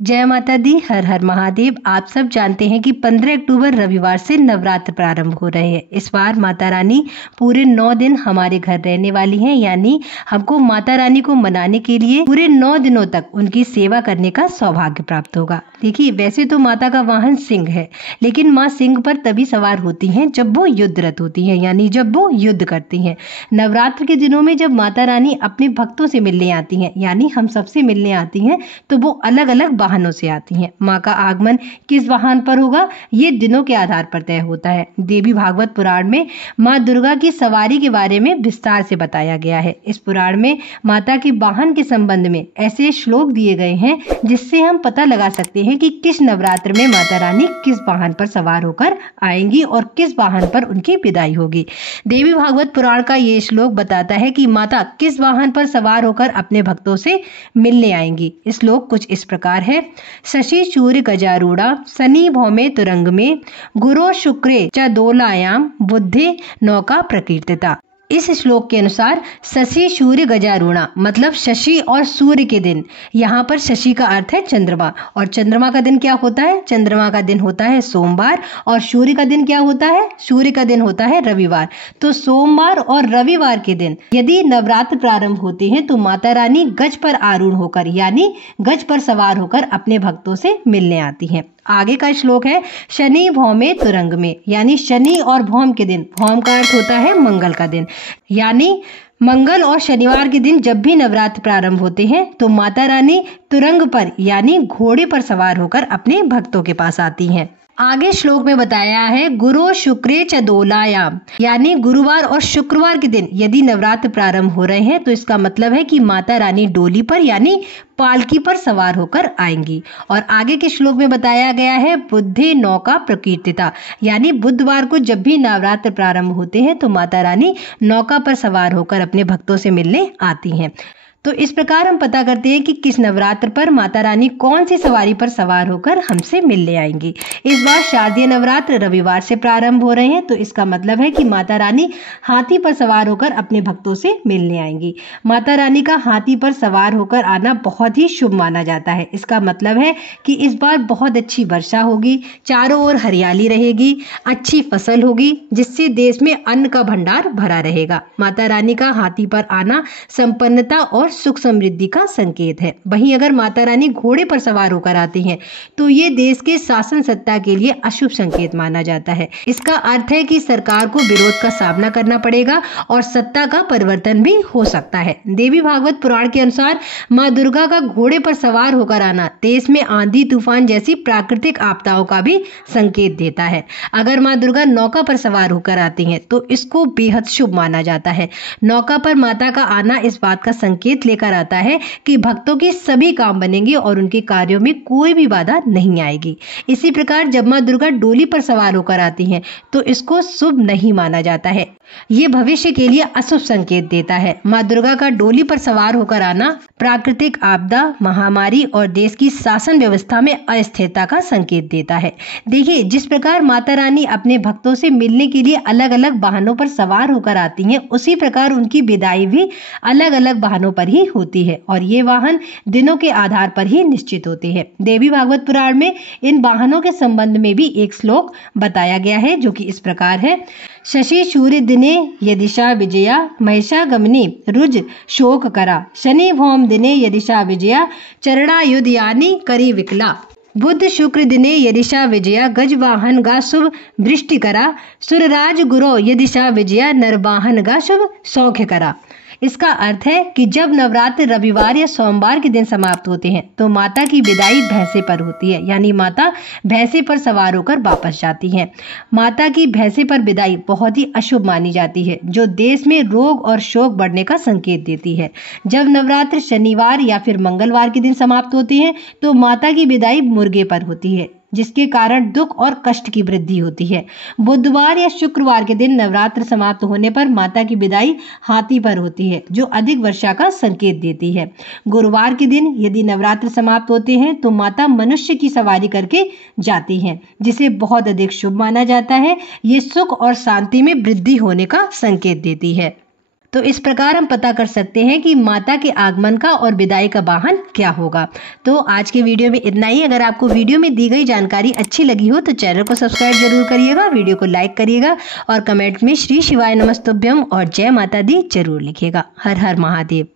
जय माता दी, हर हर महादेव। आप सब जानते हैं कि 15 अक्टूबर रविवार से नवरात्र प्रारंभ हो रहे हैं। इस बार माता रानी पूरे 9 दिन हमारे घर रहने वाली हैं, यानी हमको माता रानी को मनाने के लिए पूरे 9 दिनों तक उनकी सेवा करने का सौभाग्य प्राप्त होगा। देखिए, वैसे तो माता का वाहन सिंह है, लेकिन माँ सिंह पर तभी सवार होती हैं जब वो युद्धरत होती हैं, यानी जब वो युद्ध करती हैं। नवरात्र के दिनों में जब माता रानी अपने भक्तों से मिलने आती हैं, यानी हम सबसे मिलने आती हैं, तो वो अलग अलग वाहनों से आती हैं। माँ का आगमन किस वाहन पर होगा, ये दिनों के आधार पर तय होता है। देवी भागवत पुराण में माँ दुर्गा की सवारी के बारे में विस्तार से बताया गया है। इस पुराण में माता के वाहन के संबंध में ऐसे श्लोक दिए गए हैं जिससे हम पता लगा सकते हैं कि किस नवरात्र में माता रानी किस वाहन पर सवार होकर आएंगी और किस वाहन पर उनकी विदाई होगी। देवी भागवत पुराण का ये श्लोक बताता है कि माता किस वाहन पर सवार होकर अपने भक्तों से मिलने आएंगी। श्लोक कुछ इस प्रकार है। शशि सूर्य गजारूढ़ा शनि भौमे तुरंग में गुरो शुक्रे च दोलायाम बुद्धि नौका प्रकीर्तिता। इस श्लोक के अनुसार शशि सूर्य गजारूढ़ा मतलब शशि और सूर्य के दिन। यहाँ पर शशि का अर्थ है चंद्रमा, और चंद्रमा का दिन क्या होता है? चंद्रमा का दिन होता है सोमवार, और सूर्य का दिन क्या होता है? सूर्य का दिन होता है रविवार। तो सोमवार और रविवार के दिन यदि नवरात्र प्रारंभ होते हैं तो माता रानी गज पर आरूढ़ होकर, यानी गज पर सवार होकर अपने भक्तों से मिलने आती हैं। आगे का श्लोक है शनि भौमे तुरंग में, यानी शनि और भौम के दिन। भौम का अर्थ होता है मंगल का दिन, यानी मंगल और शनिवार के दिन जब भी नवरात्र प्रारंभ होते हैं तो माता रानी तुरंग पर, यानी घोड़े पर सवार होकर अपने भक्तों के पास आती हैं। आगे श्लोक में बताया है गुरु शुक्रे च दोलायाम, यानी गुरुवार और शुक्रवार के दिन यदि नवरात्र प्रारंभ हो रहे हैं तो इसका मतलब है कि माता रानी डोली पर, यानी पालकी पर सवार होकर आएंगी। और आगे के श्लोक में बताया गया है बुद्धि नौका प्रकीर्तिता, यानी बुधवार को जब भी नवरात्र प्रारंभ होते हैं तो माता रानी नौका पर सवार होकर अपने भक्तों से मिलने आती हैं। तो इस प्रकार हम पता करते हैं कि किस नवरात्र पर माता रानी कौन सी सवारी पर सवार होकर हमसे मिलने आएंगी। इस बार शारदीय नवरात्र रविवार से प्रारंभ हो रहे हैं, तो इसका मतलब है कि माता रानी हाथी पर सवार होकर अपने भक्तों से मिलने आएंगी। माता रानी का हाथी पर सवार होकर आना बहुत ही शुभ माना जाता है। इसका मतलब है कि इस बार बहुत अच्छी वर्षा होगी, चारों ओर हरियाली रहेगी, अच्छी फसल होगी, जिससे देश में अन्न का भंडार भरा रहेगा। माता रानी का हाथी पर आना संपन्नता और सुख समृद्धि का संकेत है। वहीं अगर माता रानी घोड़े पर सवार होकर आती हैं तो ये देश के शासन सत्ता के लिए अशुभ संकेत माना जाता है। इसका अर्थ है कि सरकार को विरोध का सामना करना पड़ेगा और सत्ता का परिवर्तन भी हो सकता है। देवी भागवत पुराण के अनुसार माँ दुर्गा का घोड़े पर सवार होकर आना देश में आंधी तूफान जैसी प्राकृतिक आपदाओं का भी संकेत देता है। अगर माँ दुर्गा नौका पर सवार होकर आती हैं तो इसको बेहद शुभ माना जाता है। नौका पर माता का आना इस बात का संकेत लेकर आता है कि भक्तों के सभी काम बनेंगे और उनके कार्यों में कोई भी बाधा नहीं आएगी। इसी प्रकार जब मां दुर्गा डोली पर सवार होकर आती हैं तो इसको शुभ नहीं माना जाता है, ये भविष्य के लिए अशुभ संकेत देता है। मां दुर्गा का डोली पर सवार होकर आना प्राकृतिक आपदा, महामारी और देश की शासन व्यवस्था में अस्थिरता का संकेत देता है। देखिए, जिस प्रकार माता रानी अपने भक्तों से मिलने के लिए अलग अलग वाहनों पर सवार होकर आती हैं, उसी प्रकार उनकी विदाई भी अलग अलग वाहनों पर ही होती है, और ये वाहन दिनों के आधार पर ही निश्चित होते हैं। देवी भागवत पुराण में इन वाहनों के संबंध में भी एक श्लोक बताया गया है जो कि इस प्रकार है। शशि सूर्य दिने यदिशा विजया महिषा गमनी रुज शोक करा शनि भौम दिने यदिशा विजया चरणायुध यानी करी विकला बुध शुक्र दिने यदिशा विजया गज वाहन गा शुभ वृष्टि करा सुरराज गुरो यदिशा विजया नरवाहन गा शुभ सौख्य करा। इसका अर्थ है कि जब नवरात्र रविवार या सोमवार के दिन समाप्त होते हैं तो माता की विदाई भैंसे पर होती है, यानी माता भैंसे पर सवार होकर वापस जाती हैं। माता की भैंसे पर विदाई बहुत ही अशुभ मानी जाती है, जो देश में रोग और शोक बढ़ने का संकेत देती है। जब नवरात्र शनिवार या फिर मंगलवार के दिन समाप्त होते हैं तो माता की विदाई मुर्गे पर होती है, जिसके कारण दुख और कष्ट की वृद्धि होती है। बुधवार या शुक्रवार के दिन नवरात्र समाप्त होने पर माता की विदाई हाथी पर होती है, जो अधिक वर्षा का संकेत देती है। गुरुवार के दिन यदि नवरात्र समाप्त होते हैं तो माता मनुष्य की सवारी करके जाती हैं, जिसे बहुत अधिक शुभ माना जाता है। ये सुख और शांति में वृद्धि होने का संकेत देती है। तो इस प्रकार हम पता कर सकते हैं कि माता के आगमन का और विदाई का वाहन क्या होगा। तो आज के वीडियो में इतना ही। अगर आपको वीडियो में दी गई जानकारी अच्छी लगी हो तो चैनल को सब्सक्राइब जरूर करिएगा, वीडियो को लाइक करिएगा और कमेंट में श्री शिवाय नमस्तुभ्यम और जय माता दी जरूर लिखिएगा। हर हर महादेव।